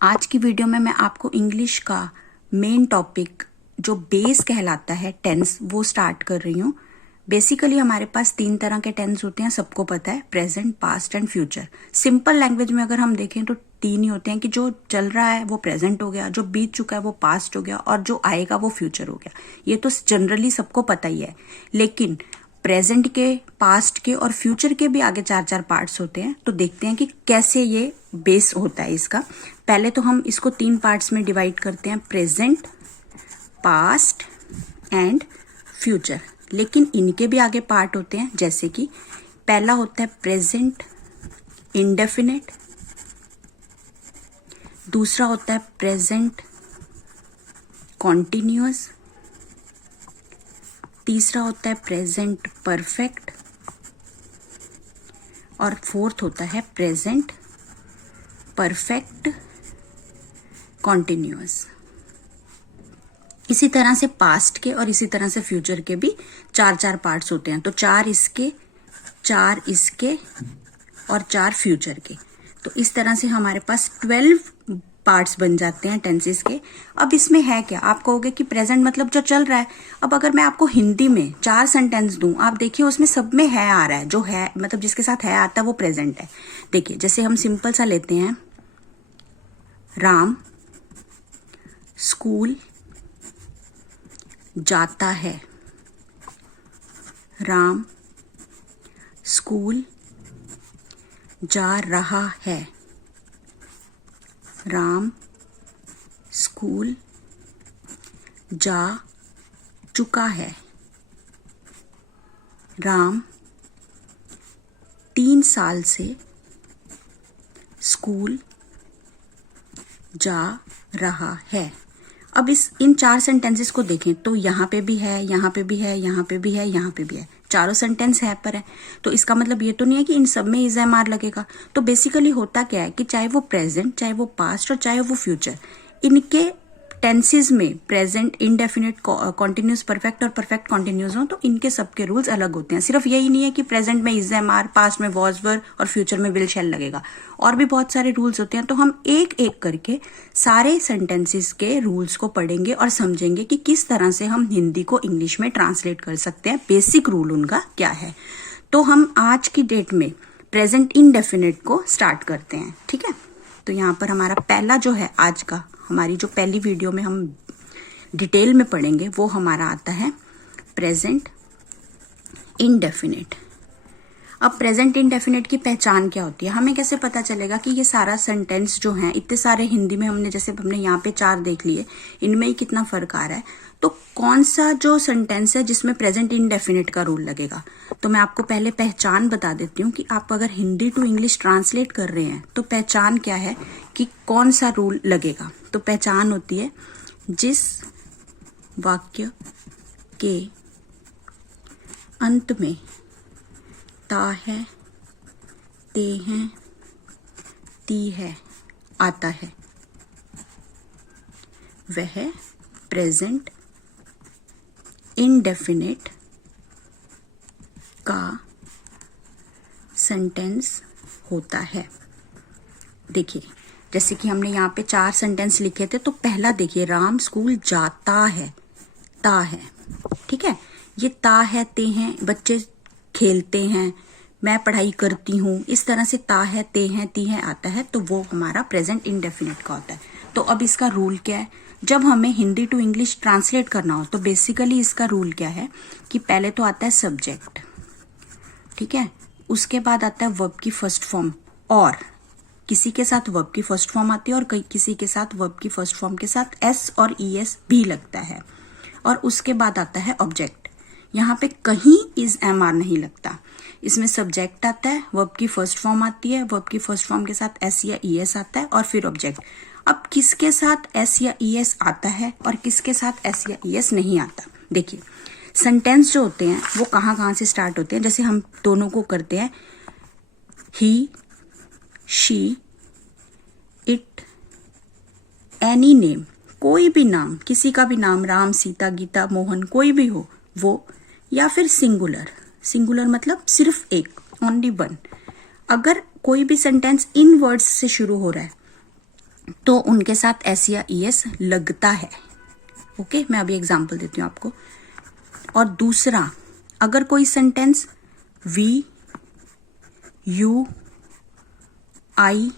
आज की वीडियो में मैं आपको इंग्लिश का मेन टॉपिक जो बेस कहलाता है टेंस वो स्टार्ट कर रही हूँ। बेसिकली हमारे पास 3 तरह के टेंस होते हैं, सबको पता है, present, past and future. Simple language में अगर हम देखें तो 3 ही होते हैं कि जो चल रहा है वो प्रेजेंट हो गया, जो बीत चुका है वो पास्ट हो गया और जो आएगा वो फ्यूचर हो गया। ये तो जनरली सबको पता ही है, लेकिन प्रेजेंट के, पास्ट के और फ्यूचर के भी आगे 4 पार्ट्स होते हैं। तो देखते हैं कि कैसे ये बेस होता है इसका। पहले तो हम इसको 3 पार्ट्स में डिवाइड करते हैं, प्रेजेंट, पास्ट एंड फ्यूचर। लेकिन इनके भी आगे पार्ट होते हैं, जैसे कि पहला होता है प्रेजेंट इंडेफिनिट, दूसरा होता है प्रेजेंट कॉन्टिन्यूअस, तीसरा होता है प्रेजेंट परफेक्ट और फोर्थ होता है प्रेजेंट परफेक्ट कॉन्टिन्यूअस। इसी तरह से पास्ट के और इसी तरह से फ्यूचर के भी 4 पार्ट्स होते हैं। तो 4 इसके, 4 इसके और 4 फ्यूचर के। तो इस तरह से हमारे पास 12 पार्ट्स बन जाते हैं टेंसेस के। अब इसमें है क्या, आप कहोगे कि प्रेजेंट मतलब जो चल रहा है। अब अगर मैं आपको हिंदी में 4 सेंटेंस दूं, आप देखिए उसमें सब में है आ रहा है, जो है मतलब जिसके साथ है आता है वो प्रेजेंट है। देखिए जैसे हम सिंपल सा लेते हैं, राम स्कूल जाता है, राम स्कूल जा रहा है, राम स्कूल जा चुका है, राम 3 साल से स्कूल जा रहा है। अब इन 4 सेंटेंसेस को देखें तो यहाँ पे भी है, यहाँ पे भी है, यहाँ पे भी है, यहाँ पे भी है, चारों सेंटेंस है पर है। तो इसका मतलब ये तो नहीं है कि इन सब में इज एम आर लगेगा। तो बेसिकली होता क्या है कि चाहे वो प्रेजेंट, चाहे वो पास्ट और चाहे वो फ्यूचर, इनके टेंसेस में प्रेजेंट, इंडेफिनिट, कॉन्टिन्यूस परफेक्ट और परफेक्ट कॉन्टिन्यूस हो तो इनके सबके रूल्स अलग होते हैं। सिर्फ यही नहीं है कि प्रेजेंट में इज एम आर, पास्ट में वॉज वर और फ्यूचर में विल शैल लगेगा, और भी बहुत सारे रूल्स होते हैं। तो हम एक एक करके सारे सेंटेंसेस के रूल्स को पढ़ेंगे और समझेंगे कि किस तरह से हम हिंदी को इंग्लिश में ट्रांसलेट कर सकते हैं, बेसिक रूल उनका क्या है। तो हम आज की डेट में प्रेजेंट इंडेफिनिट को स्टार्ट करते हैं, ठीक है। तो यहाँ पर हमारा पहला जो है आज का, हमारी जो पहली वीडियो में हम डिटेल में पढ़ेंगे वो हमारा आता है प्रेजेंट इंडेफिनिट। अब प्रेजेंट इंडेफिनिट की पहचान क्या होती है, हमें कैसे पता चलेगा कि ये सारा सेंटेंस जो है, इतने सारे हिंदी में हमने जैसे हमने यहाँ पे 4 देख लिए, इनमें ही कितना फर्क आ रहा है, तो कौन सा जो सेंटेंस है जिसमें प्रेजेंट इंडेफिनिट का रूल लगेगा। तो मैं आपको पहले पहचान बता देती हूँ कि आप अगर हिंदी टू इंग्लिश ट्रांसलेट कर रहे हैं तो पहचान क्या है कि कौन सा रूल लगेगा। तो पहचान होती है, जिस वाक्य के अंत में ता है, ते हैं, ती है आता है, वह प्रेजेंट इंडेफिनिट का सेंटेंस होता है। देखिए जैसे कि हमने यहाँ पे 4 सेंटेंस लिखे थे, तो पहला देखिए, राम स्कूल जाता है, ता है, ठीक है। ये ता है, ते हैं, बच्चे खेलते हैं, मैं पढ़ाई करती हूँ, इस तरह से ता है, ते हैं, ती है आता है, तो वो हमारा प्रेजेंट इंडेफिनिट का होता है। तो अब इसका रूल क्या है, जब हमें हिंदी टू इंग्लिश ट्रांसलेट करना हो तो बेसिकली इसका रूल क्या है कि पहले तो आता है सब्जेक्ट, ठीक है, उसके बाद आता है वर्ब की फर्स्ट फॉर्म, और किसी के साथ वर्ब की फर्स्ट फॉर्म आती है और किसी के साथ वर्ब की फर्स्ट फॉर्म के साथ एस और ईएस भी लगता है, और उसके बाद आता है ऑब्जेक्ट। यहाँ पे कहीं इज एम आर नहीं लगता, इसमें सब्जेक्ट आता है, वर्ब की फर्स्ट फॉर्म आती है, वर्ब की फर्स्ट फॉर्म के साथ एस या ईएस आता है और फिर ऑब्जेक्ट। अब किसके साथ एस या ईएस आता है और किसके साथ एस या ईएस नहीं आता, देखिए सेंटेंस जो होते हैं वो कहाँ से स्टार्ट होते हैं। जैसे हम दोनों को करते हैं, ही, शी, इट, एनी नेम, कोई भी नाम, किसी का भी नाम, राम, सीता, गीता, मोहन, कोई भी हो वो, या फिर सिंगुलर, सिंगुलर मतलब सिर्फ एक, ओनली वन। अगर कोई भी सेंटेंस इन वर्ड्स से शुरू हो रहा है तो उनके साथ एस या ईएस लगता है। ओके, मैं अभी एग्जांपल देती हूँ आपको। और दूसरा, अगर कोई sentence we, you, I,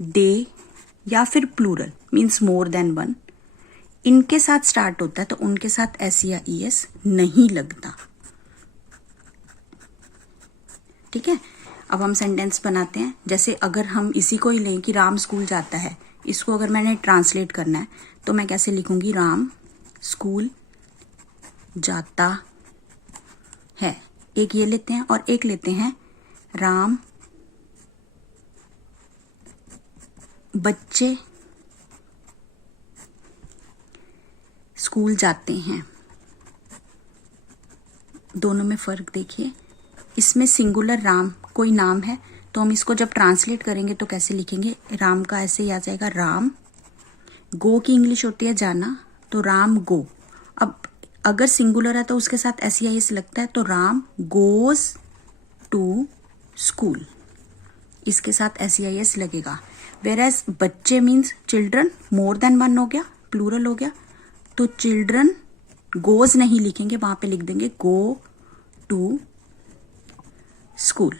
they या फिर plural means more than one, इनके साथ स्टार्ट होता है तो उनके साथ एस या ईएस नहीं लगता। ठीक है, अब हम सेंटेंस बनाते हैं। जैसे अगर हम इसी को ही लें कि राम स्कूल जाता है, इसको अगर मैंने ट्रांसलेट करना है तो मैं कैसे लिखूंगी, राम स्कूल जाता है। एक ये लेते हैं और एक लेते हैं राम बच्चे स्कूल जाते हैं। दोनों में फर्क देखिए, इसमें सिंगुलर राम कोई नाम है तो हम इसको जब ट्रांसलेट करेंगे तो कैसे लिखेंगे, राम का ऐसे ही आ जाएगा राम। गो की इंग्लिश होती है जाना, तो राम गो। अब अगर सिंगुलर है तो उसके साथ एस या एस लगता है, तो राम गोज टू स्कूल, इसके साथ एस या एस लगेगा। वेरएज बच्चे मीन्स चिल्ड्रन, मोर देन वन हो गया, प्लूरल हो गया, तो चिल्ड्रन गोज नहीं लिखेंगे, वहां पे लिख देंगे go to school.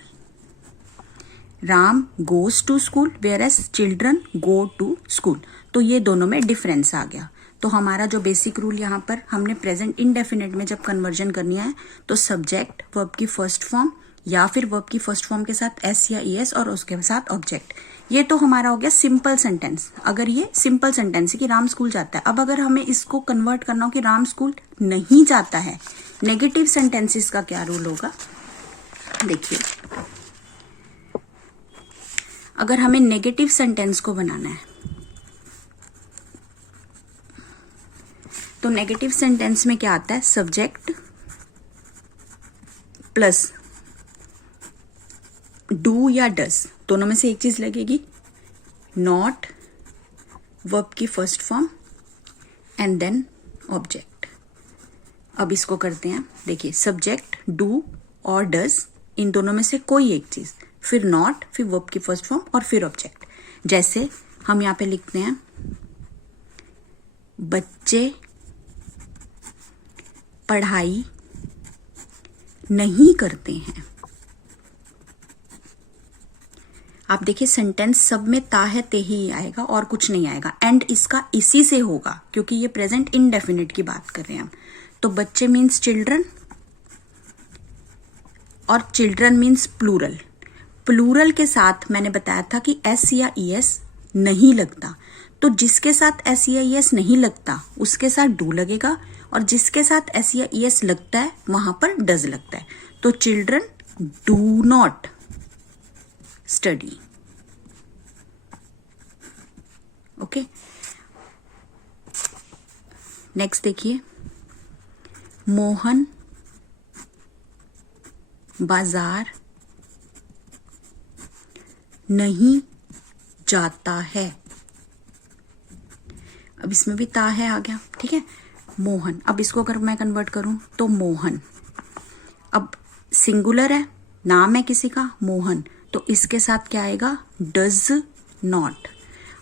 Ram goes to school whereas children go to school. तो ये दोनों में डिफरेंस आ गया। तो हमारा जो बेसिक रूल यहाँ पर हमने प्रेजेंट इंडेफिनिट में जब कन्वर्जन करनी है तो सब्जेक्ट वर्ब की फर्स्ट फॉर्म या फिर वर्ब की फर्स्ट फॉर्म के साथ एस या ईएस और उसके साथ ऑब्जेक्ट। ये तो हमारा हो गया सिंपल सेंटेंस। अगर ये सिंपल सेंटेंस है कि राम स्कूल जाता है, अब अगर हमें इसको कन्वर्ट करना हो कि राम स्कूल नहीं जाता है, नेगेटिव सेंटेंसेस का क्या रूल होगा, देखिए। अगर हमें नेगेटिव सेंटेंस को बनाना है तो नेगेटिव सेंटेंस में क्या आता है, सब्जेक्ट प्लस डू या डस, दोनों में से एक चीज लगेगी, नॉट वर्ब की first form and then object. अब इसको करते हैं, देखिए सब्जेक्ट डू और डस, इन दोनों में से कोई एक चीज, फिर नॉट, फिर वर्ब की फर्स्ट फॉर्म और फिर ऑब्जेक्ट। जैसे हम यहां पे लिखते हैं बच्चे पढ़ाई नहीं करते हैं। आप देखिए सेंटेंस सब में ता है ते ही आएगा और कुछ नहीं आएगा, एंड इसका इसी से होगा क्योंकि ये प्रेजेंट इंडेफिनिट की बात कर रहे हैं हम। तो बच्चे मीन्स चिल्ड्रन और चिल्ड्रन मीन्स प्लूरल। प्लूरल के साथ मैंने बताया था कि एस या ईएस नहीं लगता, तो जिसके साथ एस या ईएस नहीं लगता उसके साथ डू लगेगा और जिसके साथ एस या ईएस लगता है वहां पर डज लगता है। तो children do not study. Okay, next देखिए, मोहन बाजार नहीं जाता है। अब इसमें भी ता है आ गया, ठीक है, मोहन। अब इसको अगर मैं कन्वर्ट करूं तो मोहन, अब सिंगुलर है, नाम है किसी का मोहन, तो इसके साथ क्या आएगा, डज नॉट।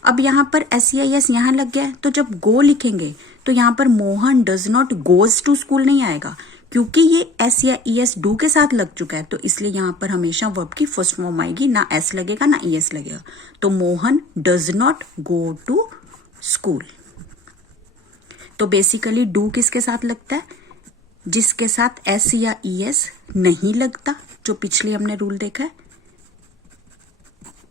अब यहां पर एस या एस यहां लग गया है, तो जब गो लिखेंगे तो यहां पर Mohan does not goes to school नहीं आएगा क्योंकि ये एस या ईएस डू के साथ लग चुका है, तो इसलिए यहां पर हमेशा वर्ब की फर्स्ट फॉर्म आएगी, ना एस लगेगा ना ईएस लगेगा। तो Mohan does not go to school. तो बेसिकली डू किसके साथ लगता है, जिसके साथ एस या ईएस नहीं लगता, जो पिछले हमने रूल देखा है,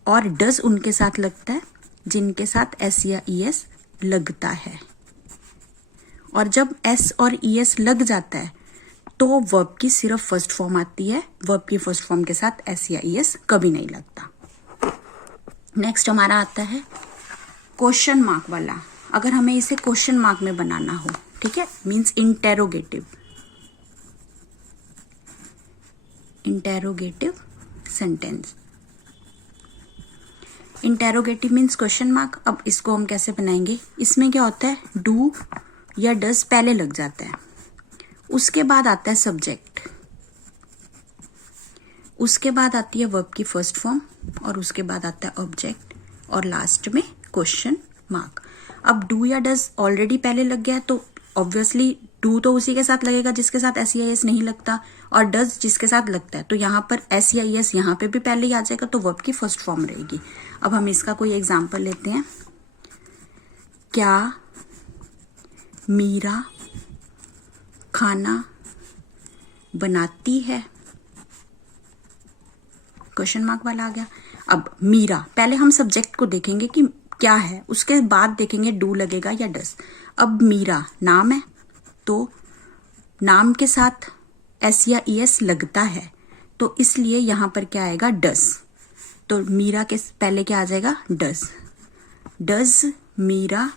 और डज उनके साथ लगता है जिनके साथ एस या ईएस लगता है। और जब एस और ईएस लग जाता है तो वर्ब की सिर्फ फर्स्ट फॉर्म आती है, वर्ब की फर्स्ट फॉर्म के साथ एस या ईएस कभी नहीं लगता। नेक्स्ट हमारा आता है क्वेश्चन मार्क वाला। अगर हमें इसे क्वेश्चन मार्क में बनाना हो, ठीक है, means interrogative, interrogative sentence. Interrogative means question mark. अब इसको हम कैसे बनाएंगे, इसमें क्या होता है, डू या डज पहले लग जाता है, उसके बाद आता है सब्जेक्ट, उसके बाद आती है वर्ब की फर्स्ट फॉर्म और उसके बाद आता है ऑब्जेक्ट और लास्ट में क्वेश्चन मार्क। अब डू या डज ऑलरेडी पहले लग गया तो ऑब्वियसली डू तो उसी के साथ लगेगा जिसके साथ एस या एस नहीं लगता, और डज जिसके साथ लगता है, तो यहाँ पर एस या एस यहाँ पे भी पहले ही आ जाएगा, तो वर्ब की फर्स्ट फॉर्म रहेगी। अब हम इसका कोई एग्जाम्पल लेते हैं। क्या मीरा खाना बनाती है? क्वेश्चन मार्क वाला आ गया। अब मीरा, पहले हम सब्जेक्ट को देखेंगे कि क्या है, उसके बाद देखेंगे डू लगेगा या डस। अब मीरा नाम है, तो नाम के साथ एस या एस लगता है, तो इसलिए यहां पर क्या आएगा, डस। तो मीरा के पहले क्या आ जाएगा, does. Does Meera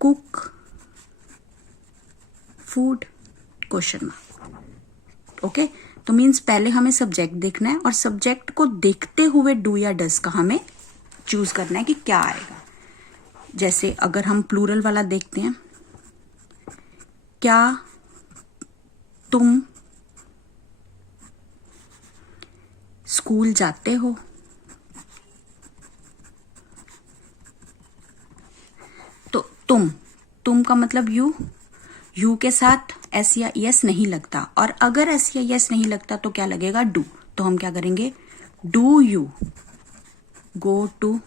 cook food? Question mark. Okay, तो मीन्स पहले हमें सब्जेक्ट देखना है और सब्जेक्ट को देखते हुए डू या डस का हमें चूज करना है कि क्या आएगा। जैसे अगर हम प्लूरल वाला देखते हैं, क्या तुम स्कूल जाते हो? तो तुम का मतलब यू के साथ एस या एस नहीं लगता, और अगर एस या एस नहीं लगता तो क्या लगेगा, डू। तो हम क्या करेंगे, do you go to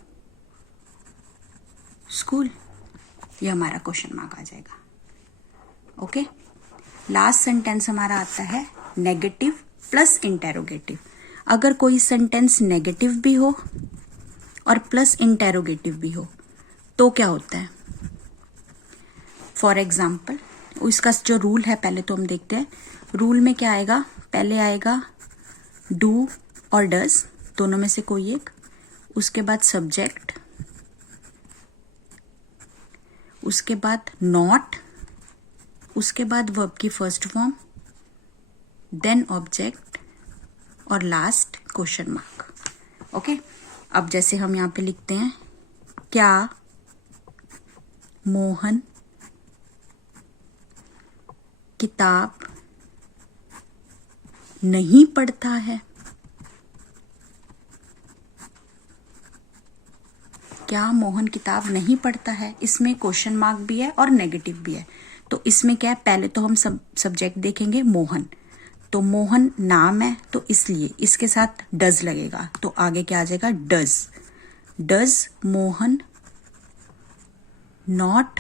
school? ये हमारा क्वेश्चन मार्क आ जाएगा। ओके, लास्ट सेंटेंस हमारा आता है नेगेटिव प्लस इंटेरोगेटिव। अगर कोई सेंटेंस नेगेटिव भी हो और प्लस इंटेरोगेटिव भी हो तो क्या होता है। फॉर एग्जाम्पल, इसका जो रूल है पहले तो हम देखते हैं। रूल में क्या आएगा, पहले आएगा डू और डज, दोनों में से कोई एक, उसके बाद सब्जेक्ट, उसके बाद नॉट, उसके बाद वर्ब की फर्स्ट फॉर्म, देन ऑब्जेक्ट, और लास्ट क्वेश्चन मार्क। ओके, अब जैसे हम यहां पे लिखते हैं, क्या मोहन किताब नहीं पढ़ता है? क्या मोहन किताब नहीं पढ़ता है? इसमें क्वेश्चन मार्क भी है और नेगेटिव भी है। तो इसमें क्या है, पहले तो हम सब्जेक्ट देखेंगे मोहन, तो मोहन नाम है तो इसलिए इसके साथ डज लगेगा, तो आगे क्या आ जाएगा, डज। Does Mohan not